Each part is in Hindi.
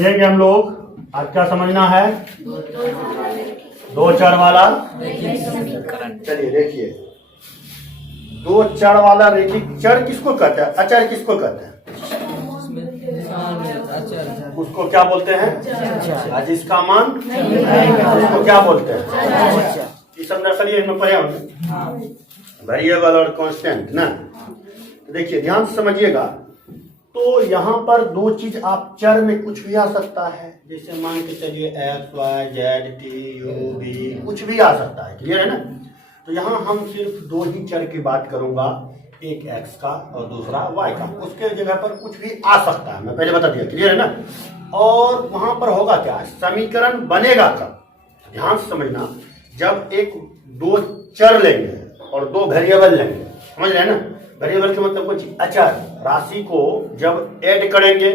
समझेंगे हम लोग। आज क्या समझना है? दो चर वाला। चलिए देखिए, दो चर वाला रेखिक चर किसको कहते हैं? अचर किसको कहते हैं? उसको क्या बोलते हैं? आज इसका मान उसको क्या बोलते हैं? ये सब नर्सरी में पढ़े होंगे, वेरिएबल और कांस्टेंट ना। तो देखिए ध्यान से समझिएगा। तो यहाँ पर दो चीज आप चर में कुछ भी आ सकता है, जैसे मान के चलिए X Y Z T U V, कुछ भी आ सकता है। क्लियर है ना? तो यहाँ हम सिर्फ दो ही चर की बात करूंगा, एक एक्स का और दूसरा वाई का। उसके जगह पर कुछ भी आ सकता है, मैं पहले बता दिया। क्लियर है ना? और वहां पर होगा क्या? समीकरण बनेगा कब? ध्यान से समझना। जब एक दो चर लेंगे और दो वेरिएबल लेंगे, समझ रहे हैं ना? वेरिएबल के मतलब कुछ अचर राशि को जब ऐड करेंगे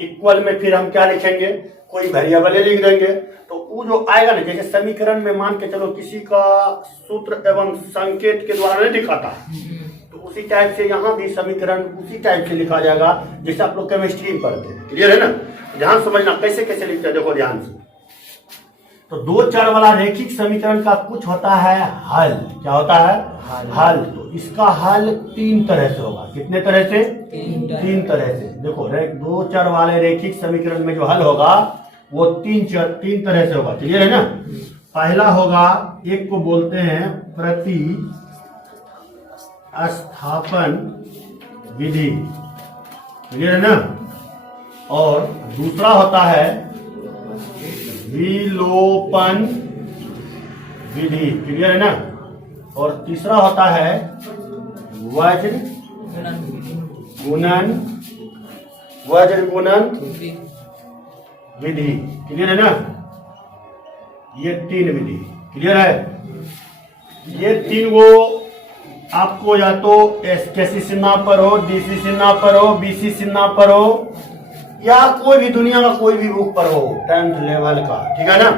इक्वल में, फिर हम क्या लिखेंगे? कोई वेरिएबल लिख देंगे। तो वो जो आएगा ना, जैसे समीकरण में मान के चलो किसी का सूत्र एवं संकेत के द्वारा नहीं दिखाता है, तो उसी टाइप से यहाँ भी समीकरण उसी टाइप से लिखा जाएगा जैसे आप लोग केमिस्ट्री में पढ़ते हैं। क्लियर है ना? ध्यान समझना कैसे कैसे लिखते हैं, देखो ध्यान से। तो दो चर वाला रेखिक समीकरण का कुछ होता है हल। क्या होता है? हल। तो इसका हल तीन तरह से होगा। कितने तरह से? तीन तरह से। देखो दो चर वाले रेखिक समीकरण में जो हल होगा वो तीन तरह से होगा। क्लियर है ना? पहला होगा, एक को बोलते हैं प्रति स्थापन विधि। क्लियर है ना? और दूसरा होता है विलोपन विधि। क्लियर है ना? और तीसरा होता है वज्र गुणन विधि। क्लियर है ना? ये तीन विधि। क्लियर है? ये तीन वो आपको या तो एसकेसी सिन्हा पर हो, डीसी सिन्हा पर हो, बीसी सिन्हा पर हो, या कोई भी दुनिया का कोई भी बुक पर हो 10th लेवल का। ठीक है ना?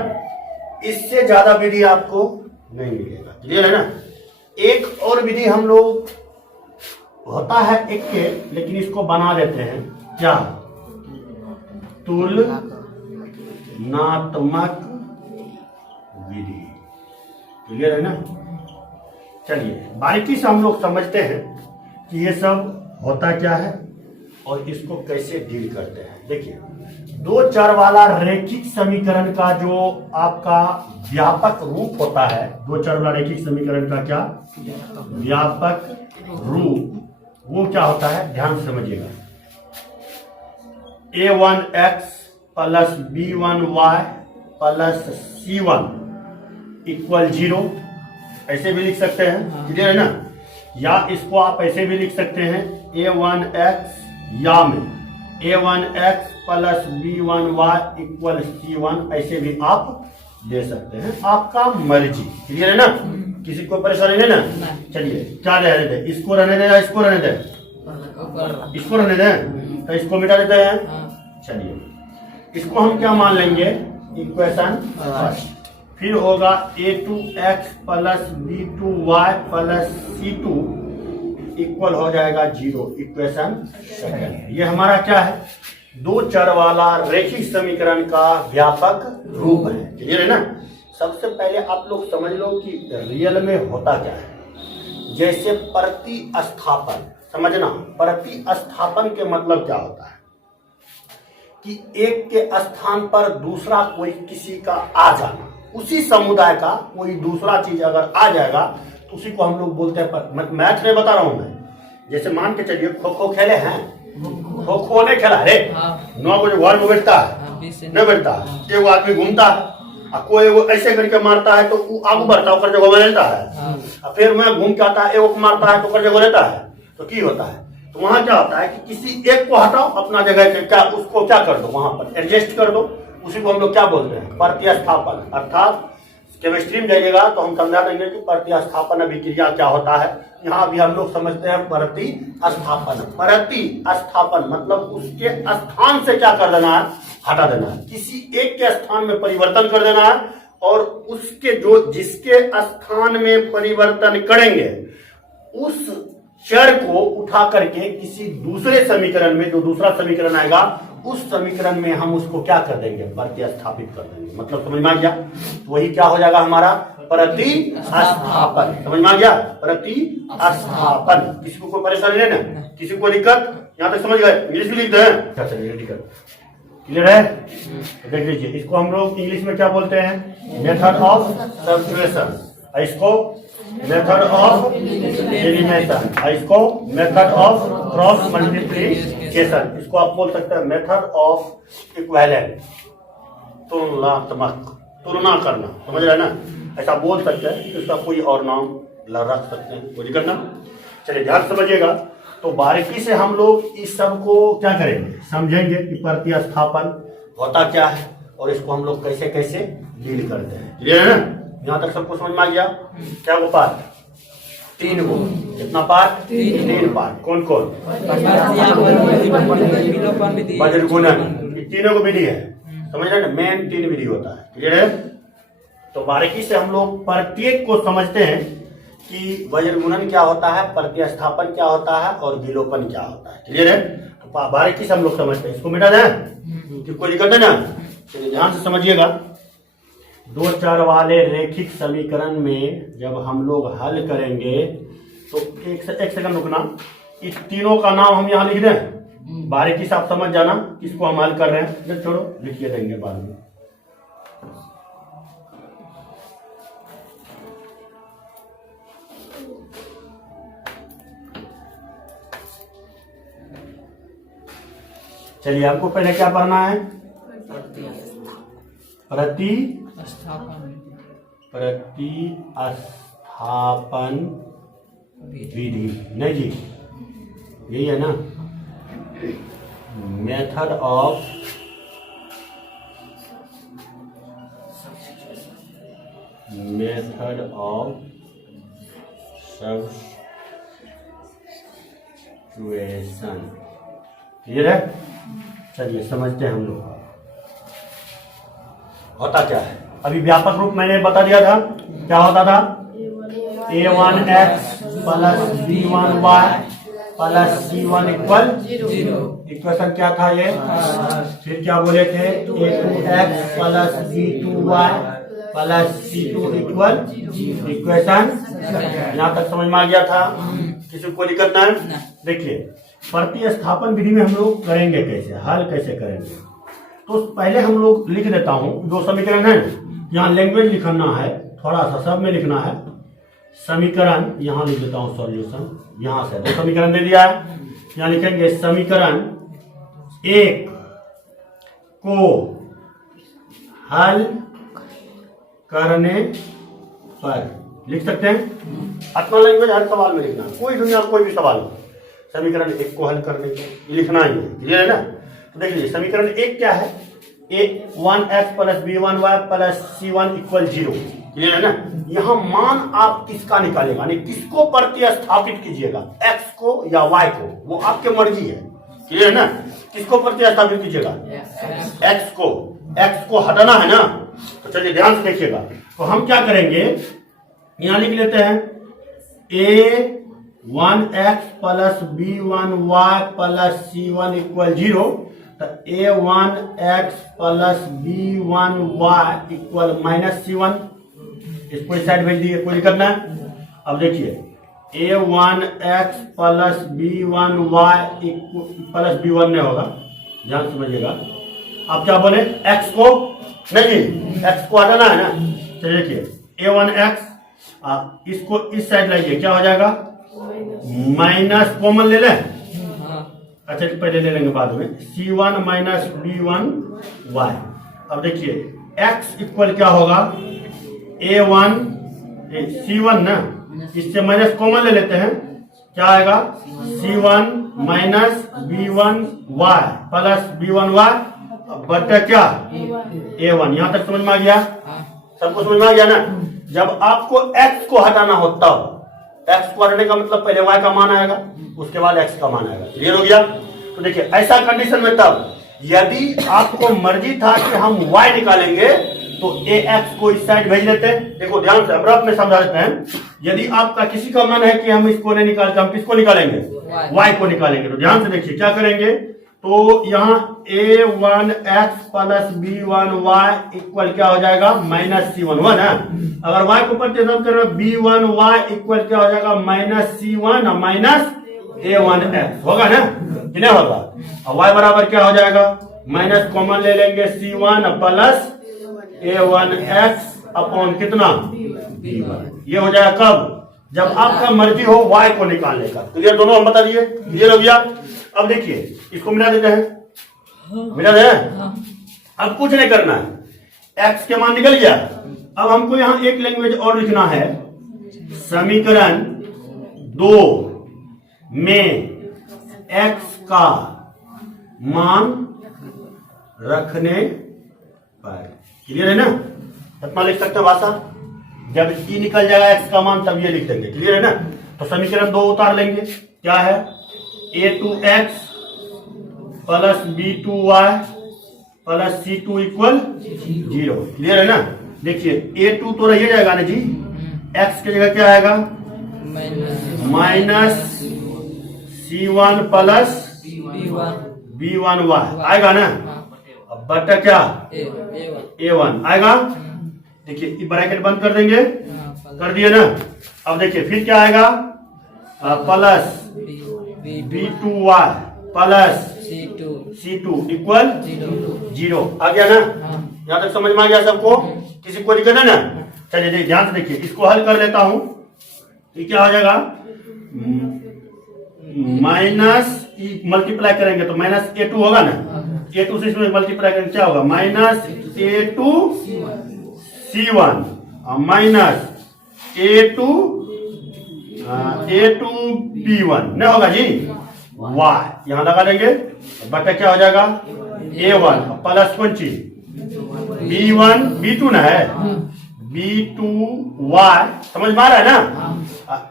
इससे ज्यादा विधि आपको नहीं मिलेगा। क्लियर है ना? एक और विधि हम लोग होता है एक के, लेकिन इसको बना देते हैं क्या? तुलनात्मक विधि। क्लियर है ना? चलिए बारीकी से हम लोग समझते हैं कि ये सब होता क्या है और इसको कैसे डील करते हैं। देखिए, दो चर वाला रेखिक समीकरण का जो आपका व्यापक रूप होता है, दो चर वाला रेखिक समीकरण का क्या व्यापक रूप, वो क्या होता है? ध्यान से समझिएगा। a1x plus b1y plus c1 equal 0, ऐसे भी लिख सकते हैं। क्लियर है ना? या इसको आप ऐसे भी लिख सकते हैं a1x या में a1x plus b1y equal c1, ऐसे भी आप दे सकते हैं, आपका मर्जी। क्लियर है ना? किसी को परेशानी नहीं ना? चलिए क्या रहने दे? इसको रहने दे या इसको रहने दे? इसको रहने दे, तो इसको मिटा देते हैं। चलिए इसको हम क्या मान लेंगे? Equation first. फिर होगा a2x plus b2y plus c2 equal हो जाएगा 0, इक्वेशन सेकंड। ये हमारा क्या है? दो चर वाला रेखिक समीकरण का व्यापक रूप है। क्लियर है ना? सबसे पहले आप लोग समझ लो कि रियल में होता क्या है। जैसे प्रतिस्थापन, समझना, प्रतिस्थापन के मतलब क्या होता है कि एक के स्थान पर दूसरा कोई किसी का आ जाना, उसी समुदाय का कोई दूसरा चीज अगर आ जाएगा तो उसी को हम लोग बोलते हैं। मैच नहीं बता रहा हूं मैं। जैसे मान के चलिए खो खो खेले हैं, खो खो नहीं खेला रे, 9 को जो घर में बैठता है नहीं बैठता है, एक आदमी घूमता है, कोई वो ऐसे करके मारता है तो वो आगू बढ़ता है, जगह में रहता है। फिर मैं घूम के आता है, एक मारता है तो जगह रहता है। तो की होता है? तो वहां क्या होता है कि किसी एक को हटाओ अपना जगह के, क्या उसको क्या कर दो, वहां पर एडजस्ट कर दो। उसी को हम लोग क्या बोलते हैं? प्रतिस्थापन। अर्थात केमिस्ट्री में जाइएगा तो हम समझा देंगे कि प्रतिस्थापन अभिक्रिया क्या होता है। यहाँ भी हम लोग समझते हैं प्रतिस्थापन। प्रतिस्थापन मतलब उसके स्थान से क्या कर देना है? हटा देना है। किसी एक के स्थान में परिवर्तन कर देना है, और उसके जो जिसके स्थान में परिवर्तन करेंगे उस चर को उठा करके किसी दूसरे समीकरण में, जो दूसरा समीकरण आएगा उस समीकरण में हम उसको क्या कर देंगे, प्रतिस्थापित कर देंगे। मतलब समझ में आ गया, वही क्या हो जाएगा हमारा प्रतिस्थापन। समझ में आ गया, प्रतिस्थापन। किसी को कोई परेशानी नहीं ना, किसी को दिक्कत, यहाँ तक समझ गए। इंग्लिश भी लिखते हैं, चलिए दिक्कत क्लियर है। देख लीजिए, इसको हम लोग इंग्लिश में क्या बोलते हैं, मेथड ऑफ सब्स्टिट्यूशन, इसको मेथड ऑफ एलिमिनेशन, इसको मेथड ऑफ क्रॉस मल्टीप्लिकेशन, इसको आप बोल सकते हैं मेथड ऑफ इक्विवेलेंट, तुलनात्मक, तुलना करना, समझ रहे हैं ना, ऐसा बोल सकते हैं। इसका कोई और नाम रख सकते हैं, कोई करना। चलिए ध्यान समझिएगा। तो बारीकी से हम लोग इस सब को क्या करेंगे, समझेंगे कि प्रतिस्थापन होता क्या है और इसको हम लोग कैसे कैसे डील करते हैं। क्लियर है ना, यहाँ तक सबको समझ में आ गया। क्या वो पार्ट, 3 गो, कितना पार्ट, 3 पार्ट। कौन कौन, वज्र गुणन, तीनों को विधि है, समझ रहे ना, मेन 3 विधि होता है। क्लियर है। तो बारीकी से हम लोग प्रत्येक को समझते हैं कि वज्र गुणन क्या होता है, प्रतिस्थापन क्या होता है और विलोपन क्या होता है। क्लियर है। तो बारीकी से हम लोग समझते हैं। इसको मिटा दें कि कोई दिक्कत है ना। चलिए ध्यान से समझिएगा। 2 चर वाले रैखिक समीकरण में जब हम लोग हल करेंगे तो एक सेकंड रुकना, इस तीनों का नाम हम यहाँ लिख दें, बारीकी से आप समझ जाना किसको हम हल कर रहे हैं। जब छोड़ो, लिखिए देंगे बाद में। चलिए आपको पहले क्या पढ़ना है, प्रतिस्थापन विधि, नहीं जी यही है ना, मेथड ऑफ सब्स्टिट्यूशन। क्लियर है। चलिए समझते हैं हम लोग होता क्या है। अभी व्यापक रूप मैंने बता दिया था, क्या होता था, a1x plus b1y plus c1 equal 0। Equation क्या था ये, फिर क्या बोले थे, a2x plus b2y plus c2 equal 0। Equation यहाँ तक समझ में आ गया था, किसी को दिक्कत ना है। देखिए प्रतिस्थापन विधि में हम लोग करेंगे कैसे, हल कैसे करेंगे। तो पहले हम लोग लिख देता हूं, 2 समीकरण है, यहाँ लैंग्वेज लिखना है, थोड़ा सा सब में लिखना है। समीकरण यहाँ लिख देता हूं, सॉल्यूशन यहाँ से 2 समीकरण दे दिया है, यहाँ लिखेंगे समीकरण 1 को हल करने पर, लिख सकते हैं अपना लैंग्वेज, हर सवाल में लिखना, कोई दुनिया कोई भी सवाल हो, समीकरण 1 को हल करने के लिखना ही है। क्लियर है ना। तो देख लीजिए समीकरण 1 क्या है, a1x plus b1y plus c1 equal 0। Clear है ना। यहाँ मान आप किसका निकालेगा, यानी किसको प्रतिस्थापित कीजिएगा, x को या y को, वो आपके मर्जी है। क्लियर है ना। किसको प्रतिस्थापित कीजिएगा, x को हटाना है ना। तो चलिए ध्यान से देखिएगा। तो हम क्या करेंगे, यहाँ लिख लेते हैं a1x plus b1y plus c1 equal 0। तो a1x plus b1y equal minus c1, इसको इस साइड भेज दिए, कोई दिक्कत ना है। अब देखिए a1x plus b1y plus b1 नहीं होगा, ध्यान समझिएगा। आप क्या बोले, x को नहीं, x को हटाना है ना। चलिए देखिए a1x, इसको इस साइड लाइए, क्या हो जाएगा, माइनस कॉमन ले लें। अच्छा पहले ले लेंगे बाद में, c1 माइनस b1y। अब देखिए x इक्वल क्या होगा, a1 c1 ना, इससे माइनस कॉमन ले लेते हैं, क्या आएगा, c1 minus b1y plus b1y बटा क्या, a1। यहां तक समझ में आ गया, सबको समझ में आ गया ना। जब आपको x को हटाना हो तब, x को हटाने का मतलब पहले y का मान आएगा, उसके बाद x का मान आएगा। क्लियर हो गया। तो देखिए ऐसा कंडीशन में तब यदि आपको मर्जी था कि हम y निकालेंगे तो ax को इस साइड भेज देते हैं। देखो ध्यान से, अब रफ में समझा देते हैं। यदि आपका किसी का मन है कि हम इसको नहीं निकालते, हम किसको निकालेंगे, y को निकालेंगे। तो ध्यान से देखिए क्या करेंगे। तो यहाँ a1x प्लस b1y इक्वल क्या हो जाएगा -c1 हुआ ना। अगर y को प्रतिस्थापित करें b1y इक्वल क्या हो जाएगा -c1 माइनस a1x होगा ना कि नहीं होगा। और y बराबर क्या हो जाएगा माइनस कॉमन ले लेंगे c1 प्लस a1x अपॉन कितना b1। ये हो जाएगा कब जब आपका मर्जी हो y को निकालने का। क्लियर दोनों हम बता दिए क्लियर हो गया। अब देखिए इसको मिला देते हैं मिला दे। अब कुछ नहीं करना है x के मान निकल गया। अब हमको यहां एक लैंग्वेज और लिखना है समीकरण 2 में x का मान रखने पर। क्लियर है ना। कितना लिख सकते हैं भाषा जब ई निकल जाएगा x का मान तब ये लिख देंगे। क्लियर है ना। तो समीकरण 2 उतार लेंगे क्या है a2x plus b2y plus c2 equal 0। Clear है ना। देखिए a2 तो रह जाएगा ना जी x की जगह क्या आएगा माइनस c1 प्लस b1y आएगा ना। अब बटा क्या a1 आएगा। देखिए ब्रैकेट बंद कर देंगे कर दिए ना। अब देखिए फिर क्या आएगा plus b2y plus c2 equal 0 आ गया ना। यहाँ तक समझ में आ गया सबको किसी को दिक्कत है ना। चलिए ध्यान से देखिए इसको हल कर लेता हूं। ये क्या हो जाएगा माइनस मल्टीप्लाई करेंगे तो माइनस a2 होगा ना। a2 से इसमें मल्टीप्लाई करेंगे क्या होगा minus a2 c1 minus a2 b1 नहीं होगा जी y यहां लगा देंगे बटा क्या हो जाएगा a1 प्लस कौन चीज b1 b2 ना है b2y समझ में आ रहा है ना।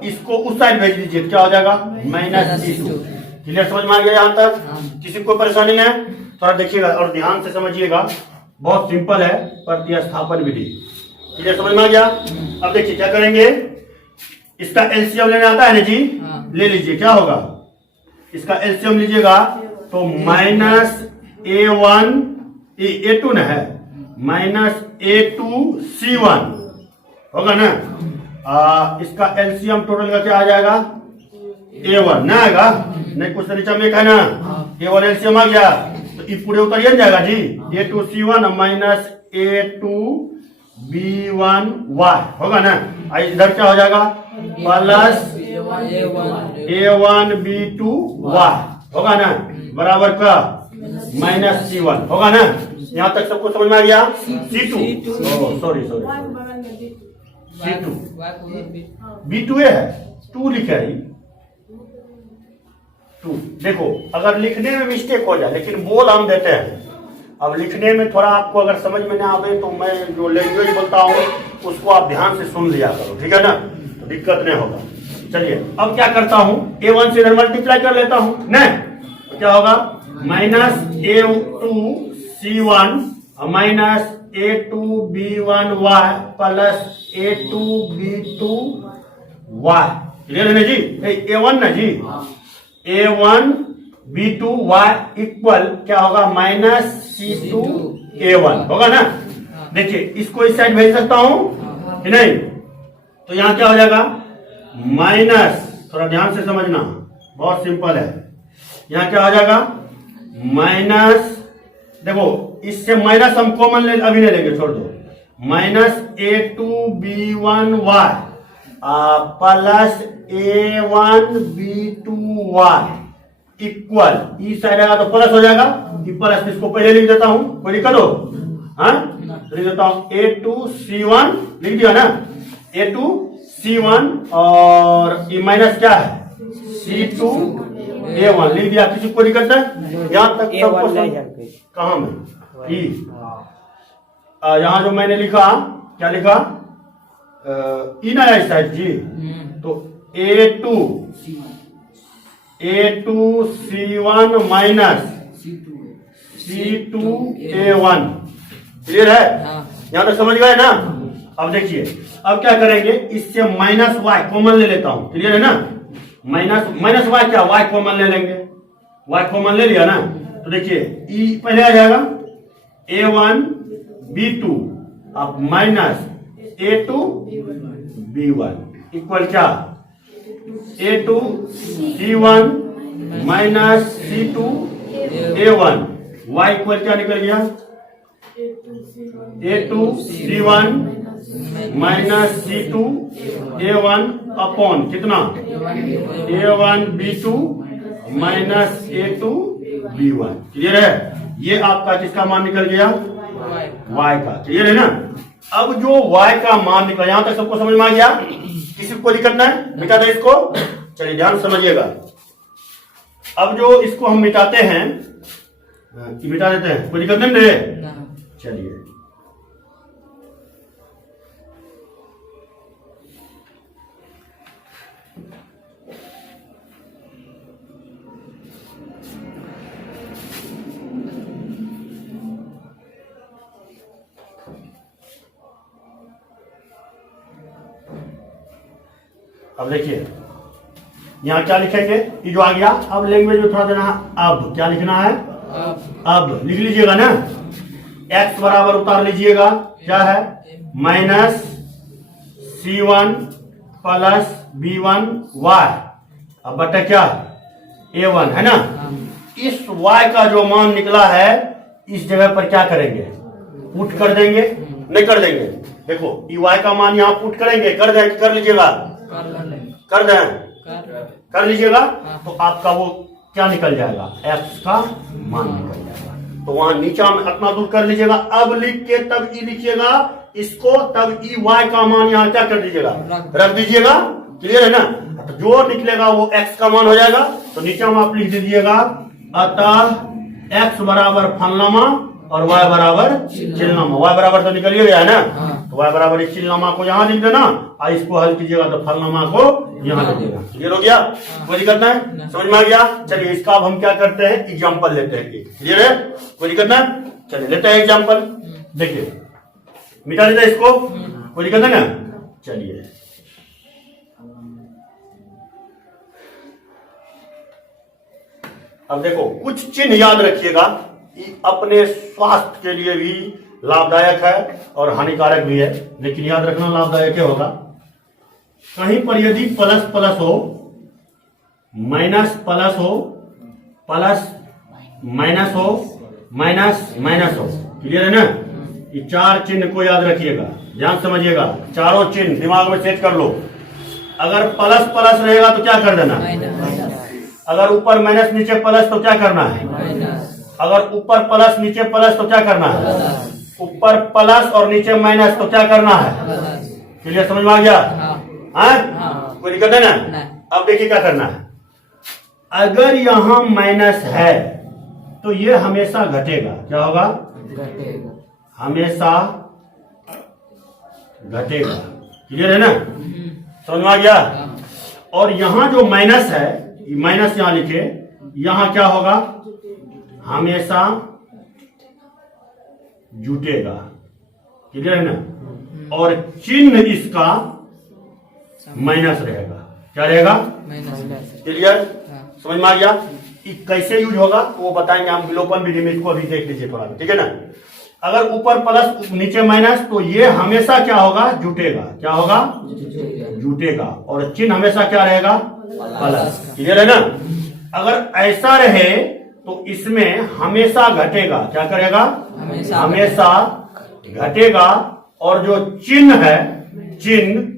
इसको उस साइड भेज दीजिए क्या हो जाएगा माइनस b2। क्लियर समझ में आ गया यहां तक किसी को परेशानी है थोड़ा देखिएगा और ध्यान से समझिएगा। बहुत सिंपल है प्रतिस्थापन विधि। क्लियर समझ में आ गया। अब देखिए क्या करेंगे इसका एलसीएम लेने आता है ना जी ले लीजिए क्या होगा इसका एलसीएम लीजिएगा तो माइनस a1 a2 ना है माइनस a2 c1 होगा ना। इसका एलसीएम टोटल का क्या आ जाएगा a1 ना आएगा नहीं कुछ नीचे में है ना a1 एलसीएम आ गया तो ये पूरे उतर जाएगा जी a2 c1 minus a2 b1y होगा ना। इधर क्या हो जाएगा प्लस a1 b2y होगा ना बराबर का माइनस c1 होगा ना। यहाँ तक सबको समझ में आ गया। c2 सॉरी c2 b2 है 2 लिखा है 2। देखो अगर लिखने में मिस्टेक हो जाए लेकिन बोल हम देते हैं। अब लिखने में थोड़ा आपको अगर समझ में ना आवे तो मैं जो लैंग्वेज बोलता हूँ उसको आप ध्यान से सुन लिया करो ठीक है ना तो दिक्कत नहीं होगा। चलिए अब क्या करता हूँ a1 से इधर मल्टीप्लाई कर लेता हूँ न तो क्या होगा minus a2 c1 minus a2 b1y plus a2 b2y। Clear है ना जी a1 ना जी a1 b2y इक्वल क्या होगा माइनस c2 a1 होगा ना। देखिए इसको इस साइड भेज सकता हूं कि नहीं तो यहां क्या हो जाएगा माइनस थोड़ा ध्यान से समझना बहुत सिंपल है। यहां क्या हो जाएगा माइनस देखो इससे माइनस हम कॉमन ले अभी नहीं लेंगे छोड़ दो minus a2 b1y plus a1 b2y equal ई साइड आएगा तो प्लस हो जाएगा ई प्लस इसको पहले लिख देता हूं कोई दिक्कत हो हाँ लिख देता हूं a2 c1 लिख दिया ना a2 c1 और ये माइनस क्या है c2 a1 लिख दिया। किसी को दिक्कत है यहाँ तक सबको कहाँ में ई यहाँ जो मैंने लिखा क्या लिखा ई ना इस साइड जी तो a2 c1 minus c2 a1। Clear है यहाँ तक समझ गए ना। अब देखिए अब क्या करेंगे इससे माइनस y कॉमन ले लेता हूं। क्लियर है ना माइनस y क्या y कॉमन ले लेंगे y कॉमन ले लिया ना तो देखिए ई पहले आ जाएगा A1 B2 अब माइनस A2 B1 इक्वल क्या A2 C1 minus C2 A1 y equal क्या निकल गया A2 C1 minus C2 A1 upon कितना A1 B2 minus A2 B1 clear है। ये आपका किसका मान निकल गया y का। क्लियर है ना। अब जो y का मान निकला यहां तक सबको समझ में आ गया। किसी को दिक्कत ना है मिटा दे इसको। चलिए ध्यान समझिएगा। अब जो इसको हम मिटाते हैं मिटा देते हैं कोई दिक्कत नहीं है। चलिए अब देखिए यहाँ क्या लिखेंगे ये जो आ गया। अब लैंग्वेज में थोड़ा देना है। अब क्या लिखना है अब लिख लीजिएगा ना। x बराबर उतार लीजिएगा क्या है minus C1 plus B1 y अब बटा क्या A1 है ना। इस y का जो मान निकला है इस जगह पर क्या करेंगे पुट कर देंगे नहीं कर देंगे। देखो ये y का मान यहाँ पुट करेंगे कर लीजिएगा कर लीजिएगा तो आपका वो क्या निकल जाएगा x का मान निकल जाएगा। तो वहां नीचा में अपना दूर कर लीजिएगा। अब लिख के तब ई लिखिएगा इसको तब ई y का मान यहाँ क्या कर दीजिएगा रख दीजिएगा। क्लियर है ना। तो जो निकलेगा वो x का मान हो जाएगा। तो नीचे में आप लिख दीजिएगा अतः x बराबर फलनामा और y बराबर चिलनामा। y बराबर तो निकल गया है ना। तो y बराबर इस चिलनामा को यहाँ लिख देना और इसको हल कीजिएगा तो फलनामा को यहाँ लिख देगा। क्लियर हो गया कोई दिक्कत नहीं समझ में आ गया। चलिए इसका अब हम क्या करते हैं एग्जाम्पल लेते हैं। क्लियर है कोई दिक्कत नहीं। चलिए लेते हैं एग्जाम्पल। देखिए मिटा देते हैं इसको कोई दिक्कत है ना। चलिए अब देखो कुछ चिन्ह याद रखिएगा। अपने स्वास्थ्य के लिए भी लाभदायक है और हानिकारक भी है लेकिन याद रखना लाभदायक होगा। कहीं पर यदि प्लस प्लस हो माइनस प्लस हो प्लस माइनस हो माइनस माइनस हो। क्लियर है ना। ये चार चिन्ह को याद रखिएगा ध्यान समझिएगा। चारों चिन्ह दिमाग में सेट कर लो। अगर प्लस प्लस रहेगा तो क्या कर देना अगर ऊपर माइनस नीचे प्लस तो क्या करना है अगर ऊपर प्लस नीचे प्लस तो क्या करना है ऊपर प्लस और नीचे माइनस तो क्या करना है। क्लियर समझ में आ गया कोई दिक्कत है ना। अब देखिए क्या करना है। अगर यहां माइनस है तो ये हमेशा घटेगा। क्या होगा हमेशा घटेगा। क्लियर है ना समझ में आ गया। और यहां जो माइनस है माइनस यहां लिखे यहां क्या होगा हमेशा जुटेगा। क्लियर है ना। और चिन्ह इसका माइनस रहेगा। क्या रहेगा क्लियर समझ में आ गया। कैसे यूज होगा वो बताएंगे हम विलोपन विधि में। इसको अभी देख लीजिए थोड़ा ठीक है ना। अगर ऊपर प्लस नीचे माइनस तो ये हमेशा क्या होगा जुटेगा। क्या होगा जुटेगा। और चिन्ह हमेशा क्या रहेगा प्लस। क्लियर है ना। अगर ऐसा रहे तो इसमें हमेशा घटेगा। क्या करेगा हमेशा घटेगा। और जो चिन्ह है चिन्ह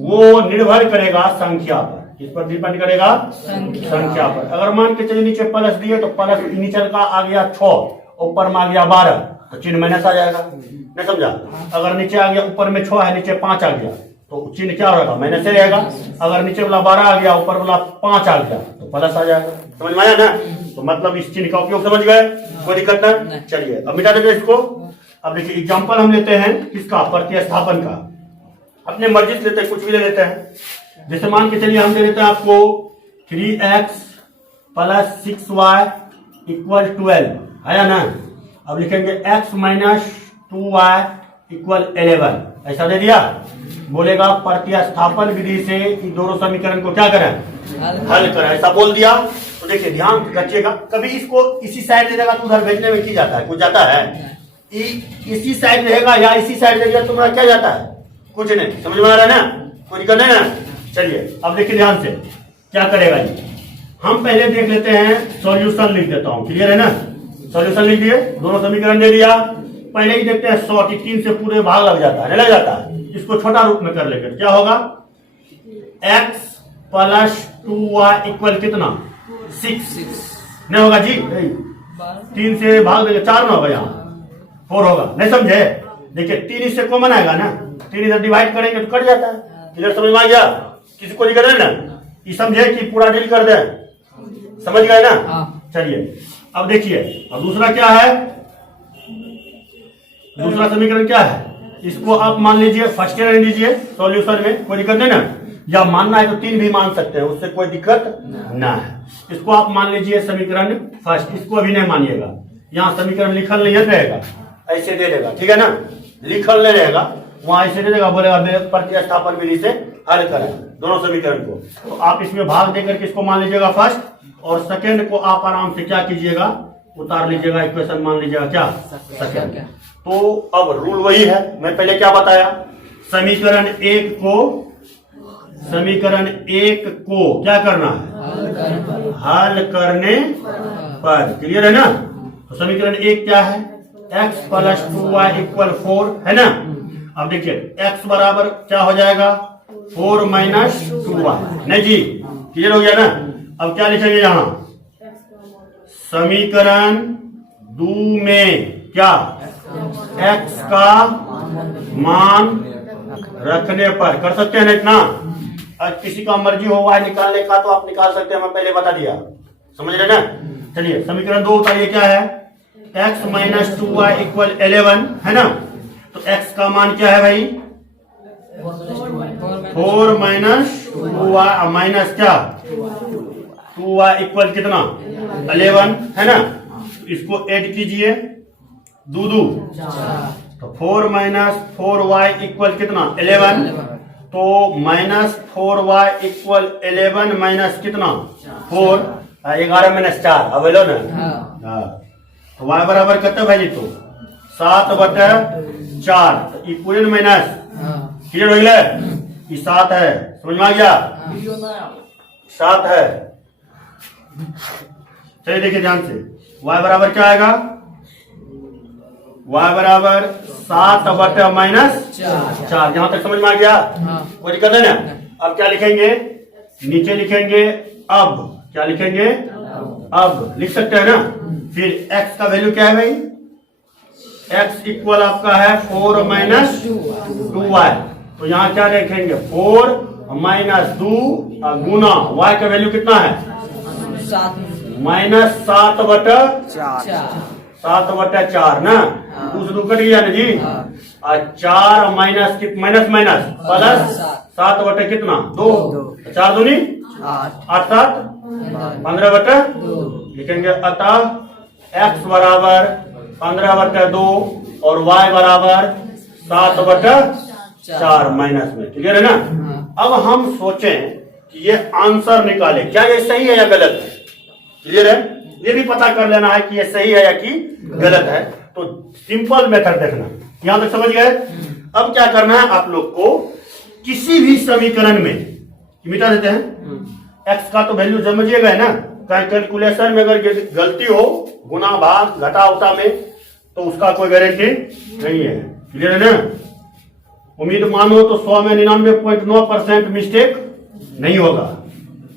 वो निर्भर करेगा संख्या पर। किस पर डिपेंड करेगा संख्या पर। अगर मान के चलिए नीचे प्लस दिए तो प्लस नीचे का आ गया 6 ऊपर में आ गया 12 तो चिन्ह माइनस आ जाएगा। नहीं समझा। अगर नीचे आ गया ऊपर में 6 है नीचे 5 आ गया तो चिन्ह क्या रहेगा माइनस से रहेगा। अगर नीचे वाला 12 आ गया ऊपर वाला 5 आ गया तो प्लस आ जाएगा। समझ में आया ना। तो मतलब इस चिन्ह का उपयोग समझ गए कोई दिक्कत नहीं। चलिए अब मिटा देते इसको। अब देखिए एग्जांपल हम लेते हैं किसका प्रतिस्थापन का। अपने मर्जी से लेते हैं कुछ भी ले लेते हैं। जैसे मान के चलिए हम दे देते हैं आपको 3x प्लस 6y इक्वल 12 है ना। अब लिखेंगे x माइनस 2y इक्वल 11 ऐसा दे दिया। बोलेगा प्रतिस्थापन विधि से दोनों समीकरण को क्या करें हल करें। ऐसा बोल दिया तो तो देखिए ध्यान रखिएगा, कभी इसको इसी साइड दे देगा तो उधर भेजने में की जाता है, कुछ जाता है। इसी साइड रहेगा या इसी साइड देगा तो मेरा क्या जाता है, कुछ नहीं। समझ में आ रहा है ना, कुछ करना है ना। चलिए अब देखिए ध्यान से क्या करेगा जी। हम पहले देख लेते हैं, सॉल्यूशन लिख देता हूं, क्लियर है ना। सॉल्यूशन लिख दिए, दोनों समीकरण दे दिया। पहले ही देखते हैं 100 की 3 से पूरे भाग लग जाता है, नहीं लग जाता है। इसको छोटा रूप में कर लेंगे, क्या होगा, x प्लस 2y इक्वल कितना 6 नहीं होगा जी, 3 से भाग देंगे 4 ना होगा, यहाँ 4 होगा, नहीं समझे। देखिए 3 इससे कॉमन आएगा ना, 3 इधर डिवाइड करेंगे तो कट जाता है। क्लियर, समझ में आ गया, किसी को दिक्कत है ना, ये समझे कि पूरा डील कर दे, समझ गए ना। चलिए अब देखिए, अब दूसरा क्या है, दूसरा समीकरण क्या है, इसको आप मान लीजिए फर्स्ट ईयर लीजिए सॉल्यूशन में, कोई दिक्कत नहीं ना। या मानना है तो 3 भी मान सकते हैं, उससे कोई दिक्कत ना है। इसको आप मान लीजिए समीकरण फर्स्ट, इसको अभी नहीं मानिएगा, यहाँ समीकरण लिखल नहीं रहेगा, ऐसे दे देगा, ठीक है ना, लिखल नहीं रहेगा, वहां ऐसे दे देगा, बोलेगा मेरे प्रतिस्थापन विधि से हल करें दोनों समीकरण को। तो आप इसमें भाग देकर के इसको मान लीजिएगा फर्स्ट, और सेकेंड को आप आराम से क्या कीजिएगा, उतार लीजिएगा, इक्वेशन मान लीजिएगा क्या सेकेंड। तो अब रूल वही है, मैं पहले क्या बताया, समीकरण एक को क्या करना है, हल करने पर। क्लियर है ना। तो समीकरण 1 क्या है, x प्लस 2y इक्वल 4 है ना। अब देखिए x बराबर क्या हो जाएगा, 4 माइनस 2y, नहीं जी, क्लियर हो गया ना। अब क्या लिखेंगे यहाँ, समीकरण 2 में क्या, x का मान रखने पर कर सकते हैं ना इतना। आज किसी का मर्जी हो y निकालने का तो आप निकाल सकते हैं, मैं पहले बता दिया, समझ रहे ना। चलिए समीकरण 2 उतारिए, क्या है, x माइनस 2y इक्वल 11 है ना। तो x का मान क्या है भाई, 4 माइनस 2y माइनस क्या 2y इक्वल कितना 11 है ना। इसको ऐड कीजिए, 2 2 तो 4 माइनस 4y इक्वल कितना 11, तो माइनस 4y इक्वल 11 माइनस कितना 4, 11 माइनस 4, अब लो ना। तो y बराबर कितना भाई, तो 7/4, तो पूरे माइनस, क्लियर हो गया, ये 7 है, समझ में आ गया, 7 है। चलिए देखिए ध्यान से, y बराबर क्या आएगा, y बराबर 7/- -4, यहां तक समझ में आ गया, कोई दिक्कत है ना। अब क्या लिखेंगे, नीचे लिखेंगे, अब क्या लिखेंगे, अब लिख सकते हैं ना। फिर x का वैल्यू क्या है भाई, x इक्वल आपका है 4 माइनस 2y, तो यहाँ क्या लिखेंगे, 4 माइनस 2 गुना y का वैल्यू कितना है, माइनस 7/4 ना, 2 से 2 कट गया ना जी, और 4 माइनस माइनस प्लस 7 कितना 2, 4 दूनी 8 7 15/2 लिखेंगे। अतः x बराबर 15/2 और y बराबर 7/4 माइनस में, क्लियर है ना। अब हम सोचें कि ये आंसर निकाले, क्या ये सही है या गलत है, क्लियर है। ये भी पता कर लेना है कि ये सही है या कि गलत है। तो सिंपल मेथड देखना, यहां तक समझ गए। अब क्या करना है, आप लोग को किसी भी समीकरण में मिटा देते हैं, x का तो वैल्यू समझिएगा ना, कैलकुलेशन में अगर गलती हो गुना भाग घटा उटा में तो उसका कोई गारंटी नहीं है, क्लियर है ना। उम्मीद मानो तो 100 में 99.9% मिस्टेक नहीं होगा,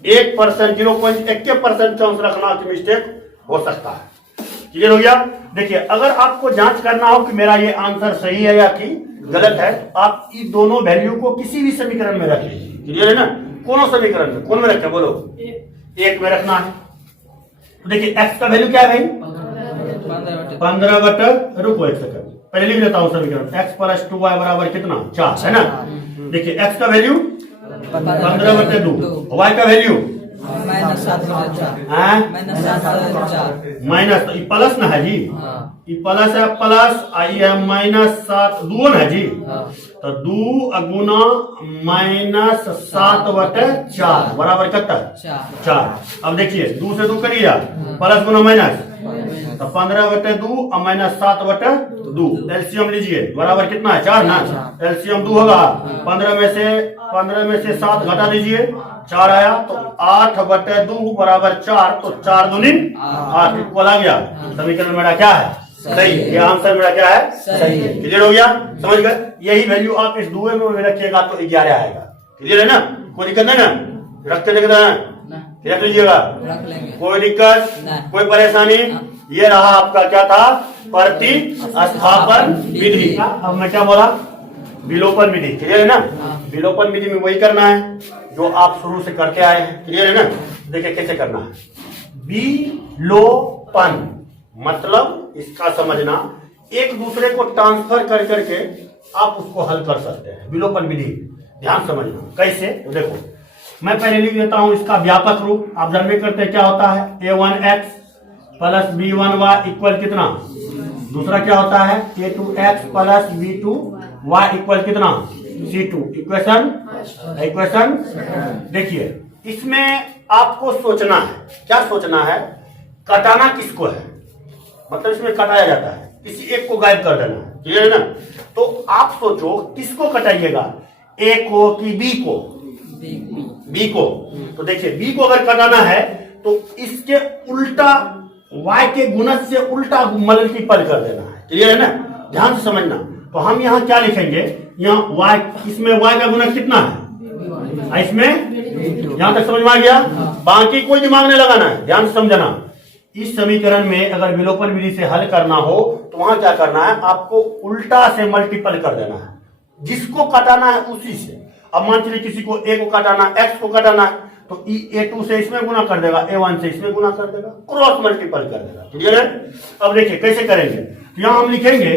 1% 0.1% चांस रखना कि मिस्टेक हो सकता है, क्लियर हो गया। देखिए अगर आपको जांच करना हो कि मेरा ये आंसर सही है या कि गलत है, आप इन दोनों वैल्यू को किसी भी समीकरण में रख लीजिए, क्लियर है ना। कौन समीकरण में, कौन में रखें बोलो, 1 में रखना है। तो देखिए x का वैल्यू क्या है भाई, 15/, रुको एक सेकंड पहले लिख लेता हूं समीकरण, x प्लस 2y बराबर कितना 4 है ना। देखिए x का वैल्यू 15/2, y का वैल्यू माइनस, तो प्लस ना है जी, ये प्लस है प्लस, आई है -7 दून है जी, तो 2 गुना -7/4 बराबर कितना? 4। अब देखिए 2 से 2 करिए, प्लस गुना माइनस, तो 15/2 और -7/2, एलसीएम लीजिए, बराबर कितना है? 4 ना, एलसीएम 2 होगा। 15 में से 7 घटा दीजिए, 4 आया, तो 8/2 बराबर 4, तो 4 दूनी 8 इक्वल आ गया। समीकरण मेरा क्या है? सही। ये आंसर मेरा क्या है? सही है। क्लियर हो गया? समझ गए? यही वैल्यू आप इस दुए में रखिएगा तो 11 आएगा। क्लियर है ना? कोई दिक्कत नहीं ना? रखते देखते हैं, रख लीजिएगा, कोई दिक्कत, कोई परेशानी? ये रहा आपका क्या था? प्रतिस्थापन विधि। अब मैं क्या बोला? विलोपन विधि। क्लियर है ना? विलोपन विधि में वही करना है जो आप शुरू से करते आए हैं। क्लियर है ना? देखिए कैसे करना है। विलोपन मतलब इसका समझना, एक दूसरे को ट्रांसफर कर करके आप उसको हल कर सकते हैं। विलोपन विधि ध्यान समझना कैसे, तो देखो मैं पहले लिख देता हूं इसका व्यापक रूप। आप जानते करते हैं क्या होता है? a1x प्लस b1y इक्वल कितना? दूसरा क्या होता है? a2x प्लस b2y इक्वल कितना? c2। इक्वेशन देखिए, इसमें आपको सोचना है। क्या सोचना है? कटाना किसको है, मतलब इसमें कटाया जाता है, किसी एक को गायब कर देना है। क्लियर है ना? तो आप सोचो किसको कटाइएगा, ए को कि बी को? बी को। तो देखिए बी को अगर कटाना है तो इसके उल्टा y के गुणज से उल्टा मल्टीपल कर देना है। क्लियर है ना? ध्यान से समझना। तो हम यहाँ क्या लिखेंगे? यहाँ y, इसमें y का गुणज कितना है? इसमें, यहां तक समझ में आ गया? बाकी कोई दिमाग नहीं लगाना है, ध्यान से समझना। इस समीकरण में अगर विलोपन विधि से हल करना हो तो वहां क्या करना है? आपको उल्टा से मल्टीपल कर देना है, जिसको कटाना है उसी से। अब मान चलिए किसी को a को कटाना है, x को कटाना है, तो a2 से इसमें गुना कर देगा, a1 से इसमें गुना कर देगा, क्रॉस मल्टीपल कर देगा। क्लियर है? अब देखिए कैसे करेंगे। तो यहां हम लिखेंगे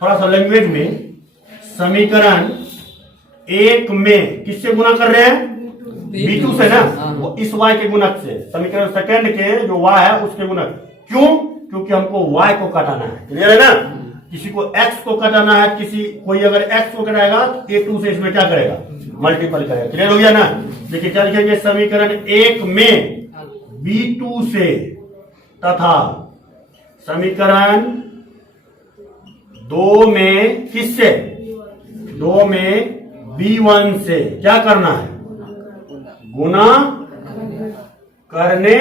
थोड़ा सा लैंग्वेज में, समीकरण 1 में किससे गुना कर रहे हैं? b2 से ना, वो इस y के गुणक से। समीकरण सेकंड के जो y है उसके गुणक। क्यों? क्योंकि हमको y को कटाना है। क्लियर है ना? किसी को x को कटाना है, कोई अगर x को कटाएगा तो a2 से इसमें क्या करेगा? मल्टीपल करेगा। क्लियर हो गया ना? देखिए क्या लिखेंगे? समीकरण 1 में b2 से तथा समीकरण 2 में किससे? 2 में b1 से क्या करना है? गुना करने